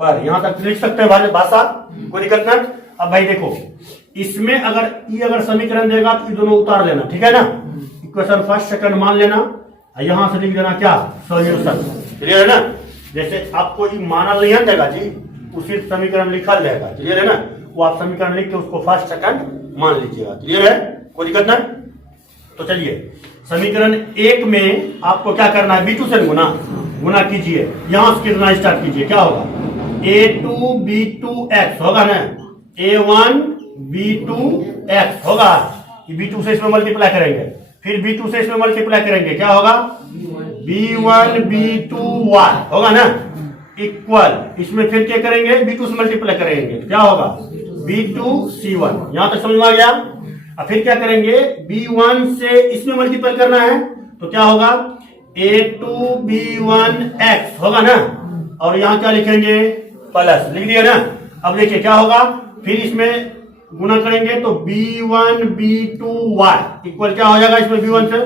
पर। यहां तक लिख सकते हैं भाषा, कोई दिक्कत नहीं। अब भाई देखो, इसमें अगर समीकरण देगा तो ये दोनों उतार लेना, ठीक है ना? इक्वेशन फर्स्ट सेकंड मान लेना, यहां से लिख देना क्या? सॉल्यूशन। क्लियर है ना? जैसे आपको ये माना नहीं देगा जी, उसी समीकरण लिखा जाएगा। क्लियर है ना? वो आप समीकरण लिख के उसको फर्स्ट सेकंड मान लीजिएगा। क्लियर है? कोई दिक्कत नहीं। तो चलिए समीकरण 1 में आपको क्या करना है? b2 से गुना कीजिए, यहां से कितना स्टार्ट कीजिए, क्या होगा? a2 b2x होगा ना, a1 b2x होगा। b2 से इसमें मल्टीप्लाई करेंगे, फिर b2 से इसमें मल्टीप्लाई करेंगे, क्या होगा? b1 b2y होगा ना, इक्वल, इसमें फिर क्या करेंगे? b2 से मल्टीप्लाई करेंगे, क्या होगा? b2c1। यहां तक समझ में आ गया? अब फिर क्या करेंगे? b1 से इसमें मल्टीपल करना है, तो क्या होगा? a2 b1x होगा ना, और यहां क्या लिखेंगे? प्लस। लिख दिया ना? अब देखिए क्या होगा? फिर इसमें गुना करेंगे तो b1 b2y इक्वल क्या हो जाएगा? इसमें b1 से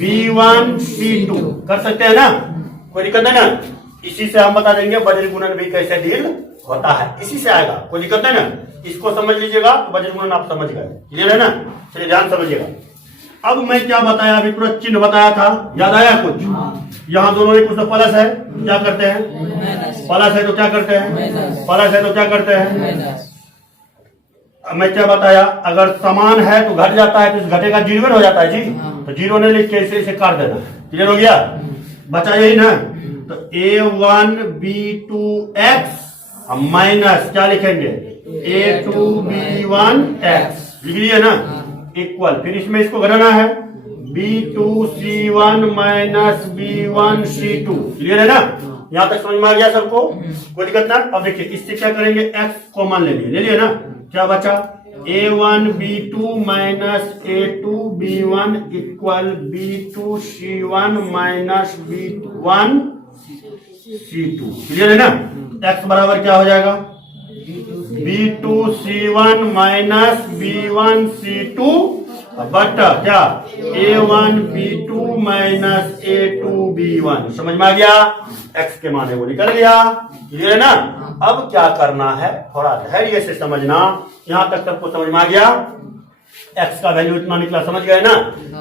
b1 b2 कर सकते हैं ना? कोई दिक्कत नहीं ना? इसी से हम बता देंगे बजट गुणन भी कैसे डील होता है, इसी से आएगा। कोई दिक्कत नहीं ना? इसको समझ लीजिएगा तो बजट गुणन आप समझ गए। क्लियर है ना? चलिए ध्यान समझिएगा। अब मैं क्या बताया? अभी पूरा चिन्ह बताया था, याद आया कुछ? यहाँ दोनों एक उसमें प्लस है, क्या करते हैं? प्लस है तो क्या करते हैं? प्लस है तो क्या करते हैं? मैं क्या बताया? अगर समान है तो घट जाता है, तो घटेगा जीरो हो जाता है जी, तो जीरो नहीं लिख के इसे काट देना। क्लियर हो गया? बचा यही ना? तो a1 b2x माइनस क्या लिखेंगे? a2 b1x लिख लिया ना, इक्वल, फिर इसमें इसको घटाना है, b2c1 माइनस b1c2। क्लियर है ना? यहां तक समझ में आ गया सबको? कोई दिक्कत ना? अब देखिए इससे क्या करेंगे? x कॉमन ले लिया ना, क्या बचा A1 B2 minus A2 B1 equal B2 C1 minus B1 C2। Clear है ना? x बराबर क्या हो जाएगा B2 C1 minus B1 C2 बटा क्या A1 B2 minus A2 B1। समझ में आ गया? x के माने वो निकल गया। क्लियर है ना? अब क्या करना है, थोड़ा धैर्य से समझना। यहां तक सबको समझ में आ गया? x का वैल्यू इतना निकला, समझ गए ना?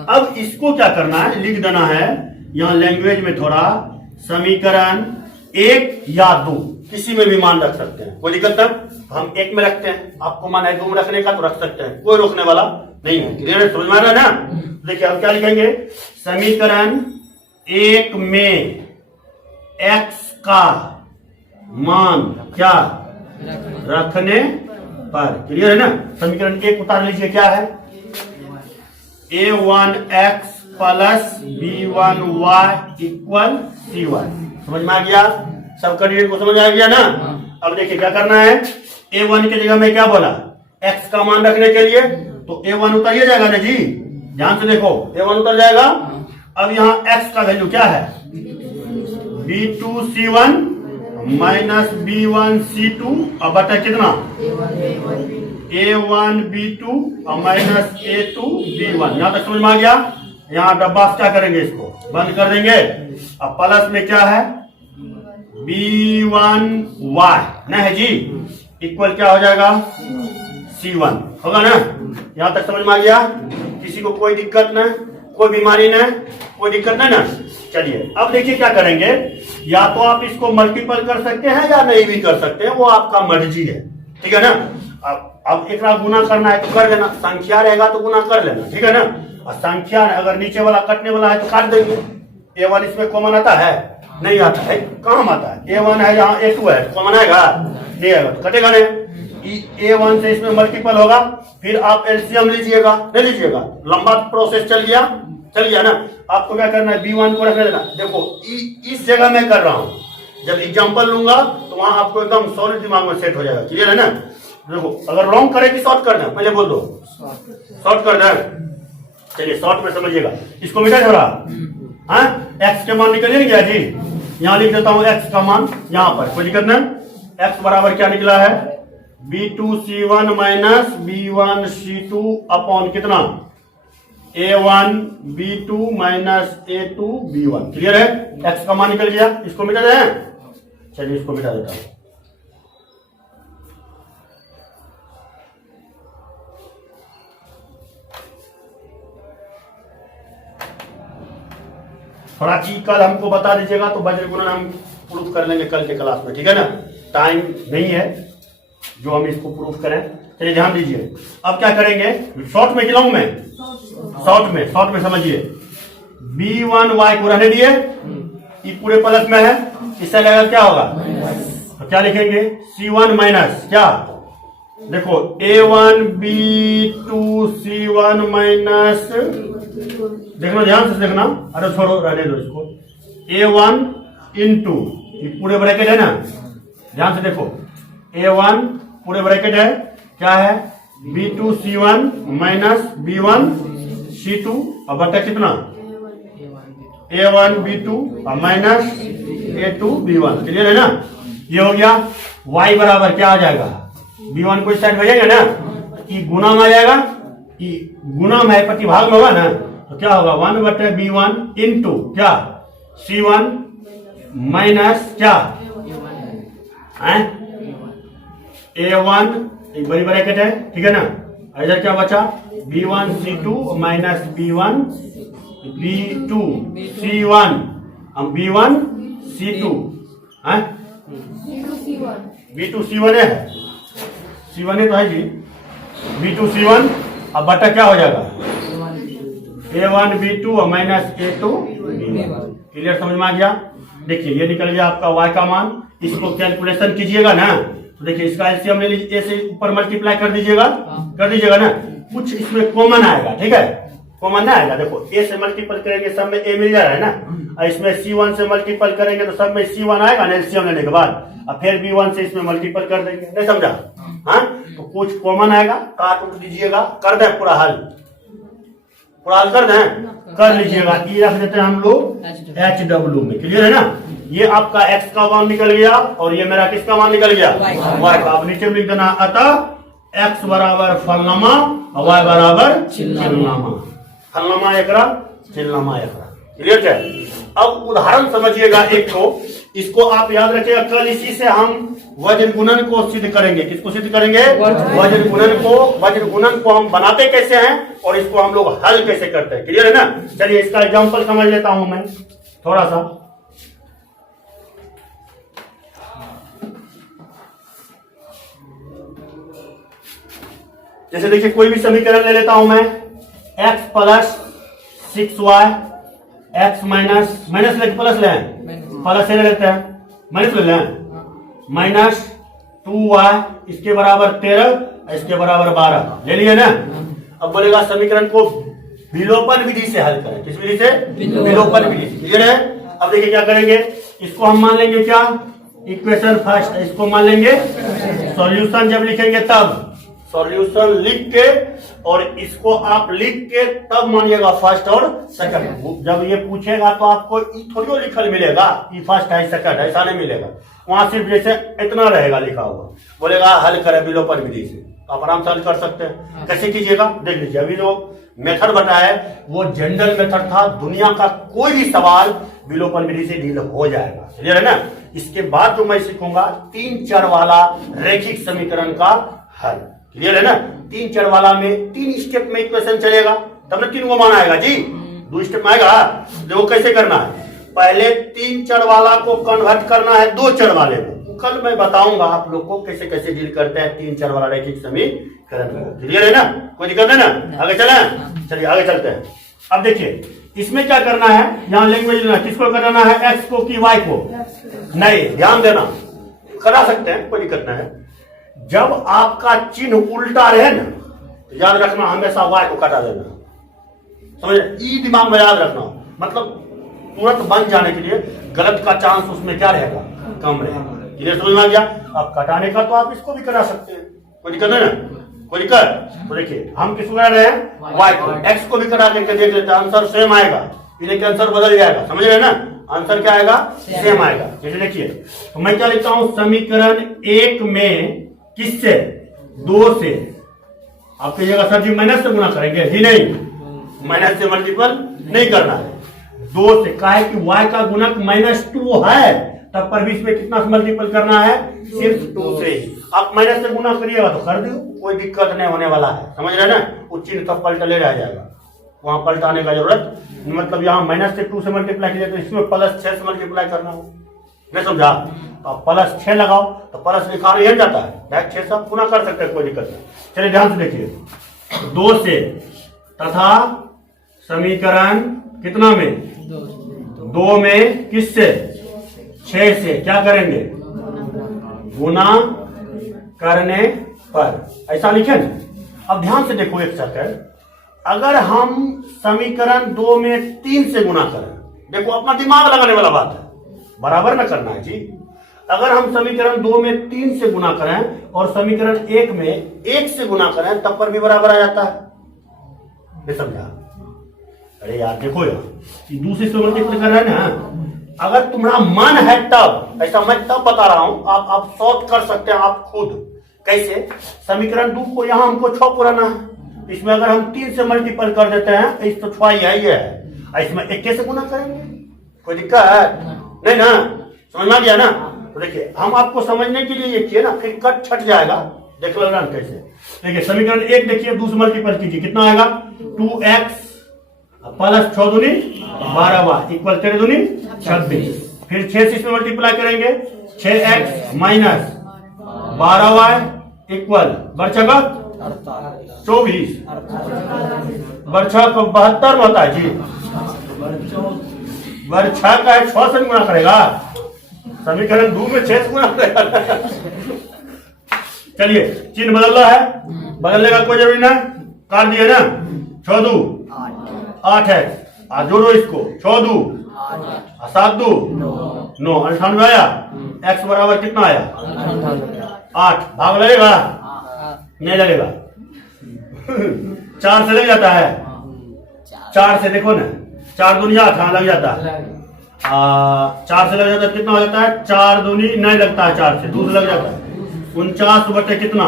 अब इसको क्या करना है, लिख देना है यहां लैंग्वेज में थोड़ा, समीकरण 1 या 2 किसी में भी मान रख सकते हैं, कोई दिक्कत नहीं। हम 1 में रखते हैं, आपको मान है 2 में रखने का तो रख सकते हैं, कोई रोकने वाला नहीं है। क्लियर है? समझ में आ रहा है ना? देखिए हम क्या लिखेंगे, समीकरण 1 में x का मान क्या रखने पर। क्लियर है ना? समीकरण 1 उतार लीजिए, क्या है A1x plus B1y equal C1। समझ में आ गया? सब कैंडिडेट को समझ आ गया ना? अब देखिए क्या करना है, A1 की जगह में क्या बोला, x का मान रखने के लिए तो A1 उतारिए जाएगा ना जी, ध्यान से देखो A1 उतर जाएगा। अब यहाँ x का वैल्यू क्या है B2 C1 minus B1 C2 और बटा कितना A1 B2 और माइनस A2 B1। यहां तक समझ में आ गया? यहाँ डब्बा क्या करेंगे, इसको बंद कर देंगे। अब प्लस में क्या है B1y ना है जी, इक्वल क्या हो जाएगा C1 होगा ना? यहां तक समझ में आ गया? किसी को कोई दिक्कत ना, कोई बीमारी ना, कोई दिक्कत नहीं ना? चलिए अब देखिए क्या करेंगे, या तो आप इसको मल्टीपल कर सकते हैं या नहीं भी कर सकते हैं, वो आपका मर्जी है। ठीक है ना? अब एक गुना करना है तो कर लेना, संख्या रहेगा तो गुना कर लेना। ठीक है ना? और संख्या अगर नीचे वाला कटने वाला है तो काट देंगे। A1 इसमें कॉमन आता है? नहीं आता है। कहाँ आता है? A1 है, यहाँ A2 है, कॉमन आएगा? नहीं आएगा तो कटेगा नहीं। A1 से इसमें मल्टीपल होगा, फिर आप एलसीएम लीजिएगा, नहीं लीजिएगा, लंबा प्रोसेस चल गया ना? आपको क्या करना है, B1 को रख देना। देखो इस जगह मैं कर रहा हूं, जब एग्जांपल लूंगा तो वहां आपको एकदम सॉलिड दिमाग में सेट हो जाएगा। क्लियर है ना? देखो अगर लॉन्ग करे कि शॉर्ट कर दे, पहले बोल दो शॉर्ट कर दे। चलिए शॉर्ट में समझिएगा, इसको मिटा थोड़ा। हाँ, x के मान निकल गया जी, यहाँ लिख देता हूं x का मान यहाँ पर, कोई दिक्कत नहीं। x बराबर क्या निकला है B2 C1 minus B1 C2 upon कितना A1 B2 minus A2 B1। Clear है? x का मान निकल गया, इसको मिटा दें। चलिए इसको मिटा देता हूं। थोड़ा की कल हमको बता दीजिएगा तो वज्र गुणन हम प्रूफ कर लेंगे कल के क्लास में। ठीक है ना? टाइम नहीं है जो हम इसको प्रूफ करें। चलिए ध्यान दीजिए, अब क्या करेंगे, शॉर्ट में खिलाऊं मैं, शॉर्ट में समझिए। B1y को रहने दिए, ये पूरे प्लस में है, इससे लगेगा क्या होगा, तो क्या लिखेंगे C1 माइनस क्या, देखो A1 B2 C1 माइनस, देखना ध्यान से देखना, अरे छोड़ो रहने दो इसको, A1 इंटू ये पूरे ब्रैकेट है ना, ध्यान से देखो A1 पूरे ब्रैकेट है, क्या है B2 C1 minus B1 C2 और बटा कितना A1 B2 और माइनस A2 B1। क्लियर है ना? ये हो गया। y बराबर क्या आ जाएगा, B1 को इस साइड भेजेंगे ना, कि गुना में आ जाएगा, कि गुना में प्रतिभाग में होगा ना, तो क्या होगा 1 बटे B1 इंटू क्या C1 माइनस क्या A1, एक बड़ी ब्रैकेट है, ठीक है ना। इधर क्या बचा B1 C2 minus B1 B2 C1 B1 C2 B2 C1 है, C1 है तो है जी, B2 C1 अब बटा क्या हो जाएगा A1 B2 और माइनस A2 B1। क्लियर, समझ में आ गया? देखिए ये निकल गया आपका y का मान, इसको कैलकुलेशन कीजिएगा ना, तो देखिए इसका एलसीएम ले लीजिए, a से ऊपर मल्टीप्लाई कर दीजिएगा ना, कुछ इसमें कॉमन आएगा, ठीक है, कॉमन ना आएगा। देखो a से मल्टीपल करेंगे सब में a मिल जा रहा है ना, और इसमें C1 से मल्टीपल करेंगे तो सब में C1 आएगा ना एलसीएम लेने के बाद, और फिर B1 से इसमें मल्टीपल कर देंगे, नहीं समझा? हाँ, तो कुछ कॉमन आएगा, काट उठ दीजिएगा, कर दे पूरा हल कर दें, कर लीजिएगा। ई रख देते हैं हम लोग HW में, क्लियर है ना। ये आपका x का मान निकल गया और ये मेरा किसका मान निकल गया, y का। अब नीचे में लिख देना, अतः x बराबर फलनामा और y बराबर चिलनामा। फलनामा एकरा, चिलनामा एकरा, क्लियर है। अब उदाहरण समझिएगा एक तो, इसको आप याद रखिएगा। कल इसी से हम वजन गुणन को सिद्ध करेंगे। किसको सिद्ध करेंगे, वजन गुणन को। वजन गुणन को हम बनाते कैसे हैं और इसको हम लोग हल कैसे करते हैं, क्लियर है ना। चलिए इसका एग्जांपल समझ लेता हूं मैं थोड़ा सा। जैसे देखिए कोई भी समीकरण ले लेता हूं मैं, x plus 6y, x minus ले प्लस ले, प्लस ले लेते हैं, माइनस ले लें, माइनस 2y इसके बराबर 13, इसके बराबर 12 ले लिए ना। अब बोलेगा समीकरण को विलोपन विधि से हल करें। किस विधि से, विलोपन विधि से, क्लियर है। अब देखिए क्या करेंगे, इसको हम मान लेंगे क्या, इक्वेशन फर्स्ट, इसको मान लेंगे सॉल्यूशन। जब लिखेंगे तब सॉल्यूशन लिख के, और इसको आप लिख के तब मानिएगा फर्स्ट और सेकंड। जब ये पूछेगा तो आपको थोड़ी लिखल मिलेगा, ये फर्स्ट है सेकंड है, ऐसा नहीं मिलेगा। वहां सिर्फ जैसे इतना रहेगा लिखा हुआ, बोलेगा हल करें विलोपन विधि से, आप आराम से हल कर सकते हैं। कैसे कीजिएगा देख लीजिए। अभी जो मेथड बताया है वो जनरल मेथड था, दुनिया का कोई भी सवाल विलोपन विधि से डील हो जाएगा, क्लियर है ना। इसके बाद जो मैं सीखूंगा 3 चर वाला रैखिक समीकरण का हल, क्लियर है ना। 3 चर वाला में 3 स्टेप में इक्वेशन चलेगा, तब ना 3 को मान आएगा जी। 2 स्टेप में आएगा। देखो कैसे करना है, पहले 3 चर वाला को कन्वर्ट करना है 2 चर वाले को। कल मैं बताऊंगा आप लोग को कैसे कैसे डील करते हैं 3 चर वाला रैखिक समीकरण को, क्लियर है ना। कोई दिक्कत है ना, आगे चलें। चलिए आगे चलते हैं। अब देखिए इसमें क्या करना है, यहाँ लैंग्वेज लेना, किसको करना है, x को कि y को, नहीं ध्यान देना, करा सकते हैं कोई दिक्कत नहीं है। जब आपका चिन्ह उल्टा रहे ना, याद रखना हमेशा y को काटा देना, समझ, ई दिमाग में याद रखना। मतलब तुरंत बन जाने के लिए गलत का चांस उसमें क्या रहेगा, कम रहेगा, क्लियर समझ में आ गया। अब कटाने का तो आप इसको भी करा सकते हैं, कोई दिक्कत नहीं ना, कोई दिक्कत। तो देखिए हम किसको करा रहे हैं, y को। x को भी करा करके देख लेते हैं, आंसर सेम आएगा, इन्हें आंसर बदल जाएगा, समझ रहे हैं ना, आंसर क्या आएगा, सेम आएगा। जैसे देखिए तो मैं क्या लिखता हूं, समीकरण 1 में किससे, 2 से। आप कहिएगा सर जी माइनस से गुना करेंगे, जी नहीं, माइनस से मल्टीपल नहीं करना है, 2 से। कहा है कि y का गुणक -2 है, तब पर भी इसमें कितना से मल्टीपल करना है, सिर्फ 2 से। आप माइनस से गुना करिएगा तो कर दो, कोई दिक्कत नहीं होने वाला है, समझ रहे ना। वो चिन्ह तब पलटले रह जाएगा, वहां पलटाने का जरूरत, मतलब यहाँ -2 से मल्टीप्लाई कीजिए तो इसमें +6 से मल्टीप्लाई करना हो, नहीं समझा। आप +6 लगाओ तो प्लस लिखा नहीं जाता है, डायरेक्ट 6 सब गुना कर सकते हैं, कोई दिक्कत नहीं। चलिए ध्यान से देखिए, 2 से तथा समीकरण कितना में, 2 में किससे, 6 से क्या करेंगे, गुना करने पर, ऐसा लिखे ना। अब ध्यान से देखो एक सेकंड, अगर हम समीकरण 2 में 3 से गुना करें, देखो अपना दिमाग लगाने वाला बात है, बराबर ना करना है जी। अगर हम समीकरण 2 में 3 से गुना करें और समीकरण 1 में 1 से गुना करें, तब पर भी बराबर आ जाता है, ये समझा। अरे यार देखो यार, दूसरे से मल्टीप्लाई कर रहे हैं ना, अगर तुम्हारा मन है तब, ऐसा मैं तब बता रहा हूं, आप सॉल्व कर सकते हैं आप खुद। कैसे, समीकरण 2 को यहां हमको 6 पुराना है, इसमें अगर हम 3 से मल्टीपल कर देते हैं, इस तो 6 ही है, इसमें 1 से गुना करेंगे, कोई दिक्कत है नहीं ना, समझ में आ गया ना। तो देखिए हम आपको समझने के लिए ये किए ना, फिर कट छट जाएगा, देख लो ना कैसे। देखिए समीकरण 1 देखिए, 2 से मल्टीपल कीजिए, कितना आएगा, 2x प्लस 6 दूनी 12y इक्वल 13 दूनी 26। फिर 6 से इसमें मल्टीप्लाई करेंगे, 6x माइनस 12y इक्वल बरछा 24, बरछा को 72 में होता है जी, बरछा का 6 से गुना करेगा, समीकरण 2 में 6 से गुना करेगा। चलिए चिन्ह बदल रहा है, बदलने का कोई जरूरी ना, काट दिए ना, 6 2 8 है, आज जोड़ो इसको, 6 2 7 2 9, 98 आया। x बराबर कितना आया, 8, भाग लगेगा, नहीं लगेगा। 4 से लग जाता है, 4 से देखो ना, 4 दूनी 8, हाँ लग जाता है। 4 से लग जाता है, कितना हो जाता है? 4 दूनी नहीं लगता है, 4 से 2 से लग जाता है। 49 बटे कितना?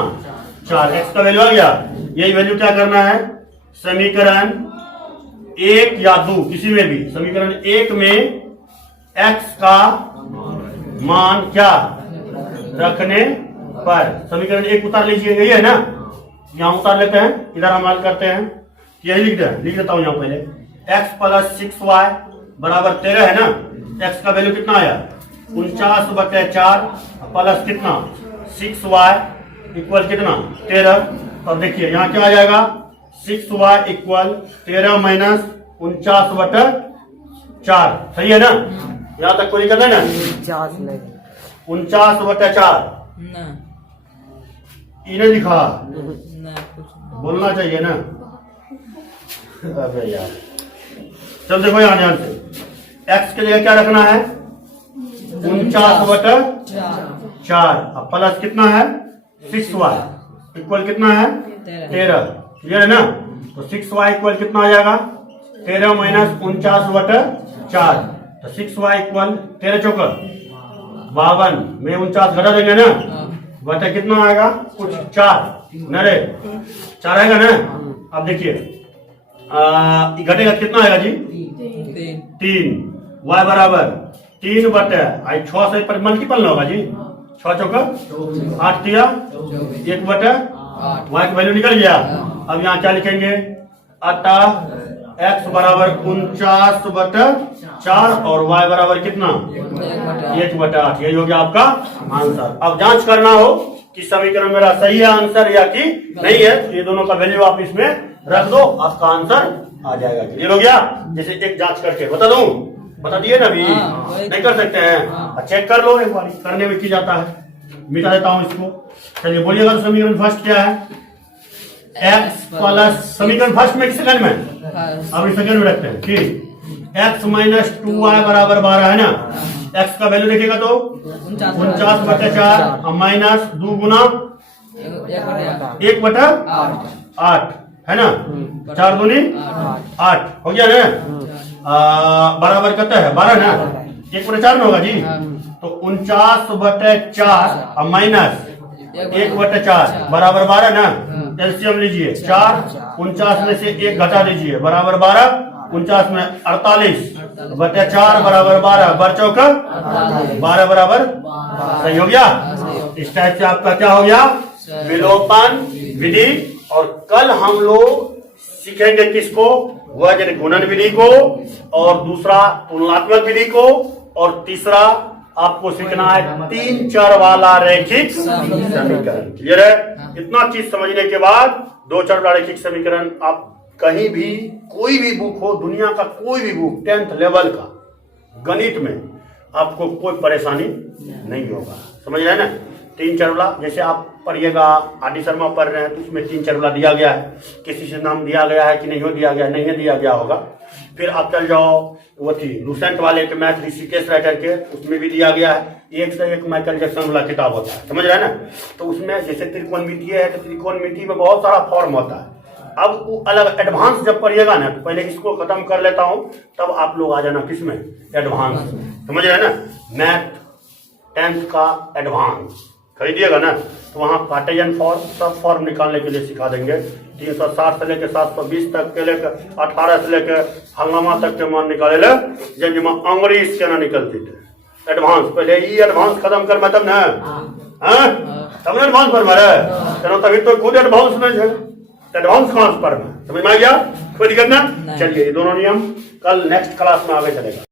4। एक्स का वैल्यू आ गया। यही वैल्यू क्या करना है? समीकरण 1 या 2 किसी में भी, समीकरण 1 में एक्स का मान क्या रखने पर, समीकरण 1 उतार लीजिए, यही है ना, यहाँ उतार लेते हैं, इधर हम हल करते हैं, यही लिख देता हूं यहाँ पहले। x प्लस 6y बराबर 13 है ना। x का वैल्यू कितना आया? 49 बटे 4 प्लस कितना? 6y इक्वल कितना? 13। अब देखिए यहाँ क्या आ जाएगा? 6y इक्वल 13 माइनस 49 बटे 4, सही है ना? यहाँ तक कोई करना है ना? 49 बटे 4 इन्हें लिखा, बोलना चाहिए ना। अबे यार, चल देखो यहाँ ध्यान से, x के लिए क्या रखना है? 49 बटे 4 प्लस कितना है? 6y इक्वल कितना है? 13। क्लियर है ना? तो 6y इक्वल कितना आ जाएगा? 13 माइनस 49 बटे 4। तो 6y इक्वल 13 चौका 52 में 49 घटा देंगे ना, बटे कितना आएगा? कुछ 4 नरे 4 आएगा ना। अब देखिए घटेगा कितना आएगा जी? 3। y बराबर 3 बटे 6 से पर मल्टीपल ना होगा जी, 6 चौका 8 दिया 1 बटे y की वैल्यू निकल गया। अब यहाँ क्या लिखेंगे? अतः x बराबर 49 बटे 4 और y बराबर कितना? 1 बटे 8। यही हो गया आपका आंसर। अब जांच करना हो कि समीकरण मेरा सही है आंसर या कि नहीं है, ये दोनों का वैल्यू आप इसमें रख दो, आपका आंसर आ जाएगा। क्लियर हो गया? जैसे एक जांच करके बता दूं, बता दिए ना अभी, नहीं कर सकते हैं, चेक कर लो एक बार, करने में की जाता है। मिटा देता हूं इसको। चलिए बोलिएगा, तो समीकरण फर्स्ट क्या है? x प्लस, समीकरण फर्स्ट में कि सेकंड में? अभी सेकंड में रखते हैं। ठीक, x माइनस 2y बराबर 12 है ना। x का वैल्यू देखिएगा तो 49 बटे 4 माइनस 2 गुना 1 बटे 8 है ना। 4 दूनी 8 हो गया ना। बराबर कितना है? 12 ना। 1 बटे 4 में होगा जी। तो 49 बटे 4 माइनस 1 बटे 4 बराबर 12 ना। एलसीएम लीजिए, 4 49 में से 1 घटा दीजिए बराबर 12। 49 में 48 बटे 4 बराबर 12, बर चौका 12 बराबर, सही हो गया। इस टाइप से आपका क्या हो गया? विलोपन विधि। और कल हम लोग सीखेंगे किसको? वज्र गुणन विधि को, और दूसरा तुलनात्मक विधि को, और तीसरा आपको सीखना है 3 चर वाला रैखिक समीकरण। क्लियर है? इतना चीज समझने के बाद 2 चर वाला रैखिक समीकरण आप कहीं भी, कोई भी बुक हो, दुनिया का कोई भी बुक 10th लेवल का गणित में, आपको कोई परेशानी नहीं होगा। समझ रहे हैं ना? 3 चर वाला, जैसे आप पढ़िएगा, आदि शर्मा पढ़ रहे हैं तो उसमें 3 चर वाला दिया गया है। किसी से नाम दिया गया है कि नहीं दिया गया, नहीं दिया गया होगा। फिर आप चल जाओ वो थी लूसेंट वाले के मैथ ऋषिकेश राइटर के, उसमें भी दिया गया है। 1 से 1 माइकल जैक्सन वाला किताब होता है, समझ रहे हैं ना। तो उसमें जैसे त्रिकोणमिति है, तो त्रिकोणमिति में बहुत सारा फॉर्म होता है। अब वो अलग एडवांस जब पढ़िएगा ना, तो पहले इसको खत्म कर लेता हूं, तब आप लोग आ जाना किसमें? एडवांस। समझ रहे हैं ना? मैथ 10th का एडवांस खरीदिएगा ना, तो वहाँ कार्टेशियन फॉर्म, सब फॉर्म निकालने के लिए सिखा देंगे। 360 से लेकर 720 तक के लेकर 18 से लेकर हंगामा तक के मान निकाले ले, जिनमें अंग्रेजी इसके ना निकलती थे। एडवांस पहले ही एडवांस खत्म कर मैं तब ना, तब ना एडवांस पर मारे, तभी तो खुद एडवांस में है। एडवांस कौन पर में समझ में आ गया? कोई दिक्कत ना। चलिए ये दोनों नियम कल नेक्स्ट क्लास में आगे चलेगा।